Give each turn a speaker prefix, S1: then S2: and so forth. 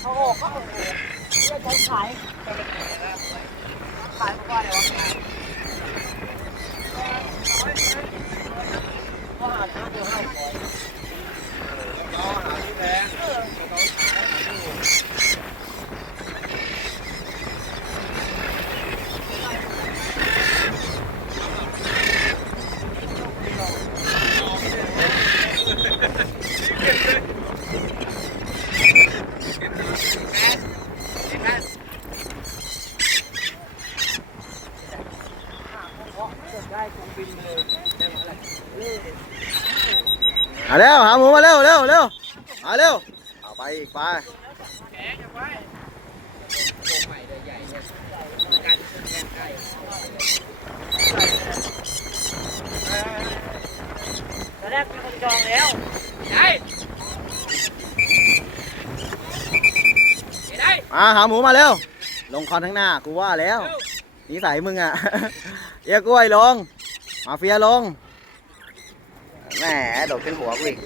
S1: เขาออกก็โอ้โหเรียกคนขายขายเพราะว่าอะไรวะว่าหาทางเดียวให้าร้อย
S2: เราหาที่แพงเขาขายให้ถูก
S1: เพราะเกิดได้คงบินเลยได้ มาเร็
S3: วหาหมูมาเร็วเร็วเร็วมาเร็วเอาไปอีกไป
S1: แกงเอาไว้โงใหม่เลยใหญ่เนี่ยการกงไก่ตอนแรกมีคนจองแล้วไอ้ได้
S3: มาหาหมูมาเร็วลงคอนข้างหน้ากูว่าแล้ว นิสัยมึงอะ เอียกล้วยลง มาเฟียลง แหมโดดขึ้นหัวกูอีก